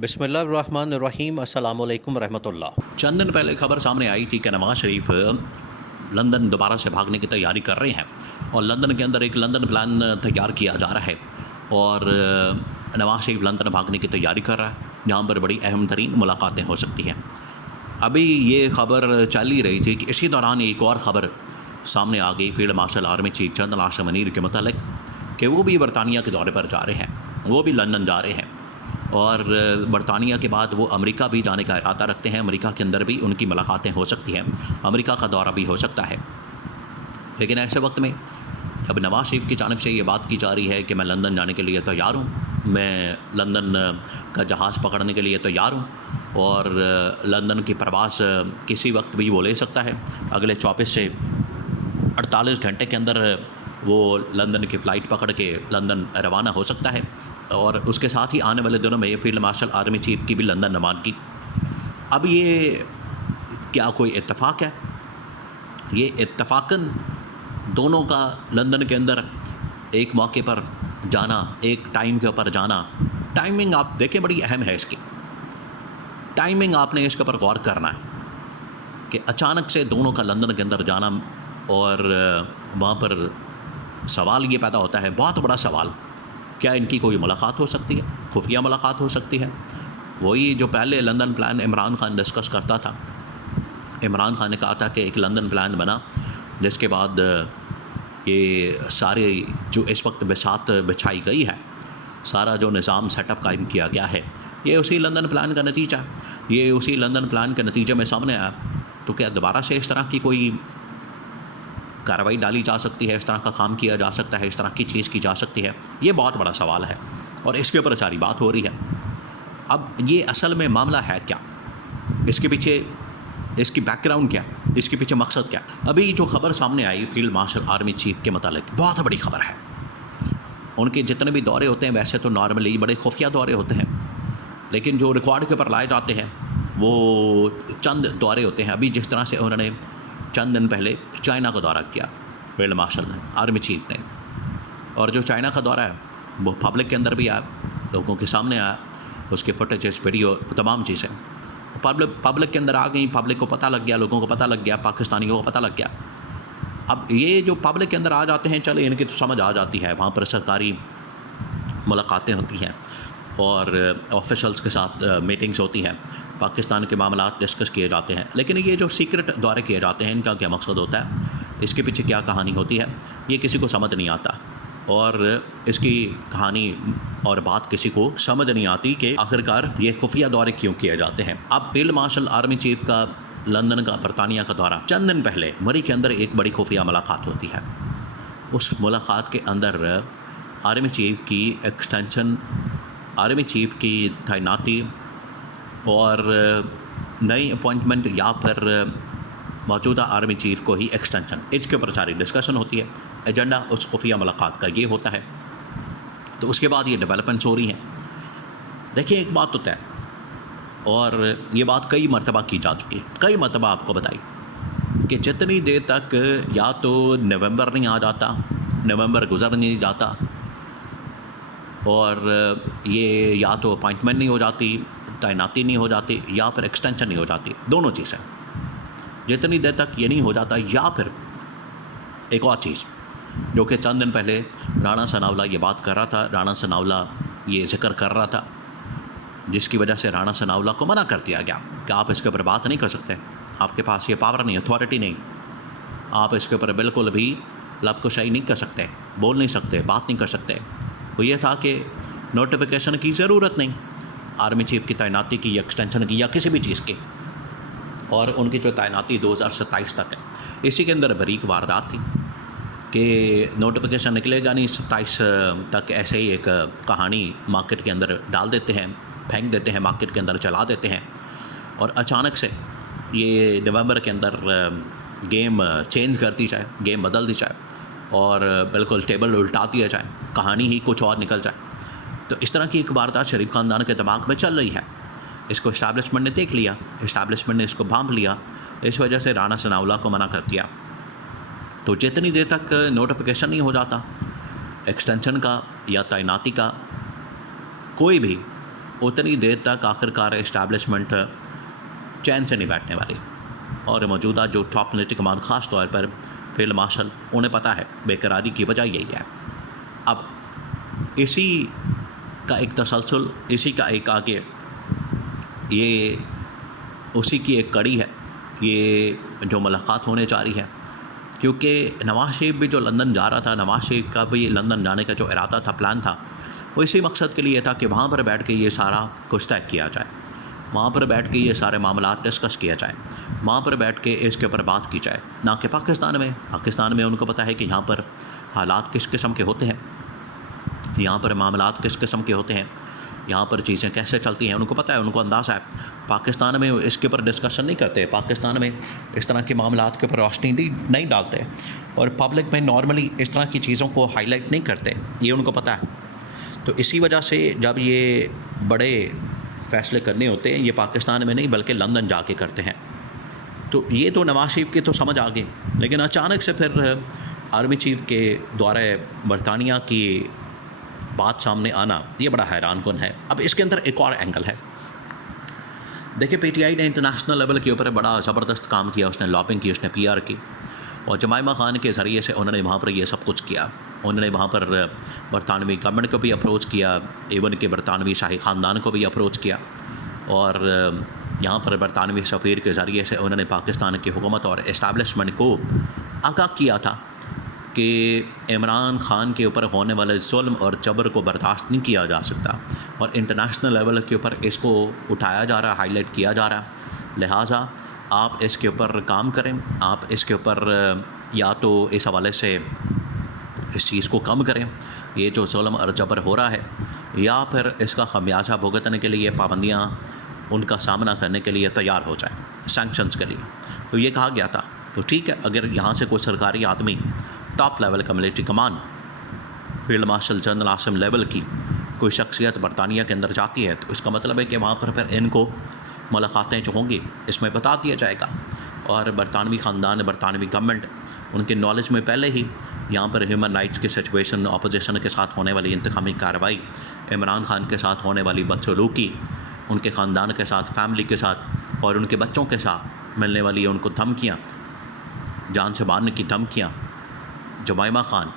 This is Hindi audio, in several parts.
बिस्मिल्लाहिर्रहमानिर्रहीम अस्सलामुअलैकुम रहमतुल्लाह। चंद दिन पहले खबर सामने आई थी कि नवाज शरीफ लंदन दोबारा से भागने की तैयारी कर रहे हैं और लंदन के अंदर एक लंदन प्लान तैयार किया जा रहा है और नवाज शरीफ लंदन भागने की तैयारी कर रहा है, जहाँ पर बड़ी अहम तरीन मुलाकातें हो सकती हैं। अभी ये खबर चल ही रही थी कि इसी दौरान एक और ख़बर सामने आ गई field marshal army chief general Asim Munir के मतलब कि वो भी बरतानिया के दौरे पर जा रहे हैं, वो भी लंदन जा रहे हैं और बरतानिया के बाद वो अमेरिका भी जाने का इरादा रखते हैं। अमेरिका के अंदर भी उनकी मुलाकातें हो सकती हैं, अमेरिका का दौरा भी हो सकता है। लेकिन ऐसे वक्त में जब नवाज शरीफ की जानिब से ये बात की जा रही है कि मैं लंदन जाने के लिए तैयार हूँ, मैं लंदन का जहाज़ पकड़ने के लिए तैयार हूँ और लंदन की प्रवास किसी वक्त भी वो ले सकता है, अगले 24 से 48 घंटे के अंदर वो लंदन की फ़्लाइट पकड़ के लंदन रवाना हो सकता है और उसके साथ ही आने वाले दिनों में फील्ड मार्शल आर्मी चीफ की भी लंदन रवानगी। अब ये क्या कोई इत्तेफाक है? ये इत्तेफाकन दोनों का लंदन के अंदर एक मौके पर जाना, एक टाइम के ऊपर जाना, टाइमिंग आप देखें बड़ी अहम है इसकी। टाइमिंग आपने इसके ऊपर गौर करना है कि अचानक से दोनों का लंदन के अंदर जाना और वहाँ पर सवाल ये पैदा होता है, बहुत बड़ा सवाल, क्या इनकी कोई मुलाकात हो सकती है, खुफिया मुलाकात हो सकती है? वही जो पहले London plan Imran Khan discuss करता था। इमरान खान ने कहा था कि एक लंदन प्लान बना जिसके बाद ये सारे जो इस वक्त बिसात बिछाई गई है, सारा जो निज़ाम सेटअप कायम किया गया है, ये उसी लंदन प्लान का नतीजा है। ये उसी लंदन प्लान के नतीजे में सामने आया। तो क्या दोबारा से इस तरह की कोई कार्रवाई डाली जा सकती है, इस तरह का काम किया जा सकता है, इस तरह की चीज़ की जा सकती है? ये बहुत बड़ा सवाल है और इसके ऊपर सारी बात हो रही है। अब ये असल में मामला है क्या, इसके पीछे इसकी बैकग्राउंड क्या, इसके पीछे मकसद क्या? अभी जो खबर सामने आई फील्ड मार्शल आर्मी चीफ के मतलब बहुत बड़ी खबर है। उनके जितने भी दौरे होते हैं वैसे तो नॉर्मली बड़े खुफिया दौरे होते हैं, लेकिन जो रिकॉर्ड के ऊपर लाए जाते हैं वो चंद दौरे होते हैं। अभी जिस तरह से उन्होंने चंद दिन पहले चाइना का दौरा किया फील्ड मार्शल ने, आर्मी चीफ ने, और जो चाइना का दौरा है वो पब्लिक के अंदर भी आया, लोगों के सामने आया, उसके फुटेजेस, वीडियो, तमाम चीज़ें पब्लिक के अंदर आ गई, पब्लिक को पता लग गया, लोगों को पता लग गया, पाकिस्तानियों को पता लग गया। अब ये जो पब्लिक के अंदर आ जाते हैं, चले इनकी तो समझ आ जाती है, वहाँ पर सरकारी मुलाकातें होती हैं और ऑफिशल्स के साथ मीटिंग्स होती हैं, पाकिस्तान के मामलात डिस्कस किए जाते हैं। लेकिन ये जो सीक्रेट दौरे किए जाते हैं, इनका क्या मकसद होता है, इसके पीछे क्या कहानी होती है, ये किसी को समझ नहीं आता और इसकी कहानी और बात किसी को समझ नहीं आती कि आखिरकार ये खुफिया दौरे क्यों किए जाते हैं। अब फील्ड मार्शल आर्मी चीफ का लंदन का, बरतानिया का दौरा, चंद दिन पहले मरी के अंदर एक बड़ी खुफिया मुलाकात होती है। उस मुलाकात के अंदर आर्मी चीफ की एक्सटेंशन, आर्मी चीफ की तैनाती और नई अपॉइंटमेंट या फिर मौजूदा आर्मी चीफ को ही एक्सटेंशन, इसके ऊपर सारी डिस्कशन होती है। एजेंडा उस खुफिया मुलाकात का ये होता है। तो उसके बाद ये डेवलपमेंट्स हो रही हैं। देखिए एक बात होता है और ये बात कई मरतबा की जा चुकी है, कई मरतबा आपको बताई कि जितनी देर तक या तो नवंबर नहीं आ जाता, नवंबर गुजर नहीं जाता और ये या तो अपॉइंटमेंट नहीं हो जाती, तैनाती नहीं हो जाती, या फिर एक्सटेंशन नहीं हो जाती, दोनों चीज़ें, जितनी देर तक ये नहीं हो जाता, या फिर एक और चीज़ जो कि चंद दिन पहले राणा सनावला ये बात कर रहा था, राणा सनावला ये जिक्र कर रहा था, जिसकी वजह से राणा सनावला को मना कर दिया गया कि आप इसके ऊपर बात नहीं कर सकते, आपके पास ये पावर नहीं, अथॉरिटी नहीं, आप इसके ऊपर बिल्कुल भी लबकुशाई नहीं कर सकते, बोल नहीं सकते, बात नहीं कर सकते। वो ये था कि नोटिफिकेशन की ज़रूरत नहीं आर्मी चीफ की तैनाती की या एक्सटेंशन की या किसी भी चीज़ की, और उनकी जो तैनाती 2027 तक है, इसी के अंदर बरीक वारदात थी कि नोटिफिकेशन निकलेगा नहीं, 27 तक ऐसे ही एक कहानी मार्केट के अंदर डाल देते हैं, फेंक देते हैं, मार्केट के अंदर चला देते हैं और अचानक से ये नवंबर के अंदर गेम चेंज कर दी जाए, गेम बदल दी जाए और बिल्कुल टेबल उल्टा दिया जाए, कहानी ही कुछ और निकल जाए। तो इस तरह की एक वारदात शरीफ ख़ानदान के दिमाग में चल रही है। इसको इस्टेब्लिशमेंट ने देख लिया, इस्टेब्लिशमेंट ने इसको भांप लिया, इस वजह से राणा सनावला को मना कर दिया। तो जितनी देर तक नोटिफिकेशन नहीं हो जाता एक्सटेंशन का या तैनाती का, कोई भी उतनी देर तक आखिरकार इस्टेब्लिशमेंट चैन से नहीं बैठने वाली। और मौजूदा जो टॉप मिलिट्री कमान, ख़ास तौर पर फील्ड मार्शल, उन्हें पता है बेकरारी की वजह यही है। अब इसी का एक तसलसल, इसी का एक आगे, ये उसी की एक कड़ी है ये जो मुलाकात होने जा रही है। क्योंकि नवाज शरीफ भी जो लंदन जा रहा था, नवाज शरीफ का भी लंदन जाने का जो इरादा था, प्लान था, वो इसी मकसद के लिए था कि वहाँ पर बैठ के ये सारा कुछ तय किया जाए, वहाँ पर बैठ के ये सारे मामला डिस्कस किया जाए, वहाँ पर बैठ के इसके ऊपर बात की जाए। ना कि पाकिस्तान में उनको पता है कि यहाँ पर हालात किस किस्म के होते हैं, यहाँ पर मामलात किस किस्म के होते हैं, यहाँ पर चीज़ें कैसे चलती हैं, उनको पता है, उनको अंदाज़ा है। पाकिस्तान में इसके ऊपर डिस्कशन नहीं करते, पाकिस्तान में इस तरह के मामलात के ऊपर रोशनी नहीं डालते, और पब्लिक में नॉर्मली इस तरह की चीज़ों को हाईलाइट नहीं करते, ये उनको पता है। तो इसी वजह से जब ये बड़े फ़ैसले करने होते हैं, ये पाकिस्तान में नहीं बल्कि लंदन जाके करते हैं। तो ये तो नवाज शरीफ की तो समझ आ गई, लेकिन अचानक से फिर आर्मी चीफ के द्वारा बरतानिया की बात सामने आना, ये बड़ा हैरानकुन है। अब इसके अंदर एक और एंगल है। देखिए, पीटीआई ने इंटरनेशनल लेवल के ऊपर बड़ा ज़बरदस्त काम किया, उसने लॉबिंग की, उसने पीआर की, और जमाइमा खान के ज़रिए से उन्होंने वहाँ पर ये सब कुछ किया। उन्होंने वहाँ पर बरतानवी गवर्नमेंट को भी अप्रोच किया, एवन के बरतानवी शाही ख़ानदान को भी अप्रोच किया, और यहाँ पर बरतानवी सफ़ीर के ज़रिए से उन्होंने पाकिस्तान की हुकूमत और इस्टेब्लिशमेंट को आगाह किया था कि इमरान खान के ऊपर होने वाले जुल्म और जबर को बर्दाश्त नहीं किया जा सकता, और इंटरनेशनल लेवल के ऊपर इसको उठाया जा रहा है, हाईलाइट किया जा रहा है। लिहाजा आप इसके ऊपर काम करें, आप इसके ऊपर या तो इस हवाले से इस चीज़ को कम करें, ये जो जुल्म और जबर हो रहा है, या फिर इसका खमियाजा भुगतने के लिए, पाबंदियाँ उनका सामना करने के लिए तैयार हो जाए, सैंक्शंस के लिए। तो ये कहा गया था। तो ठीक है, अगर यहाँ से कोई सरकारी आदमी, टॉप लेवल का military command, field marshal general Asim level की कोई शख्सियत बरतानिया के अंदर जाती है, तो इसका मतलब है कि वहाँ पर फिर इनको मुलाकातें जो होंगी इसमें बता दिया जाएगा, और बरतानवी ख़ानदान, बरतानवी गवर्नमेंट, उनके नॉलेज में पहले ही यहाँ पर ह्यूमन राइट्स की सिचुएशन, अपोजिशन के साथ होने वाली इंतकामी कार्रवाई, इमरान खान के साथ होने वाली बदसलूकी, उनके ख़ानदान के साथ, फैमिली के साथ और उनके बच्चों के साथ मिलने वाली उनको धमकियाँ, जान से मारने की धमकियाँ, जमाइमा खान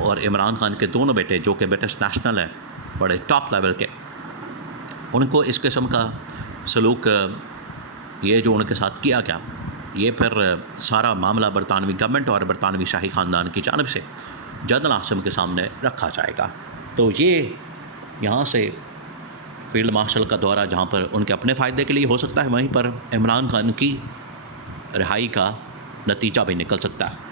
और इमरान खान के दोनों बेटे जो कि ब्रिटिश नेशनल हैं, बड़े टॉप लेवल के, उनको इस किस्म का सलूक ये जो उनके साथ किया गया, ये फिर सारा मामला बरतानवी गवर्नमेंट और बरतानवी शाही ख़ानदान की जानिब से जनरल आसिम के सामने रखा जाएगा। तो ये यहाँ से फील्ड मार्शल का दौरा जहाँ पर उनके अपने फ़ायदे के लिए हो सकता है, वहीं पर इमरान खान की रिहाई का नतीजा भी निकल सकता है।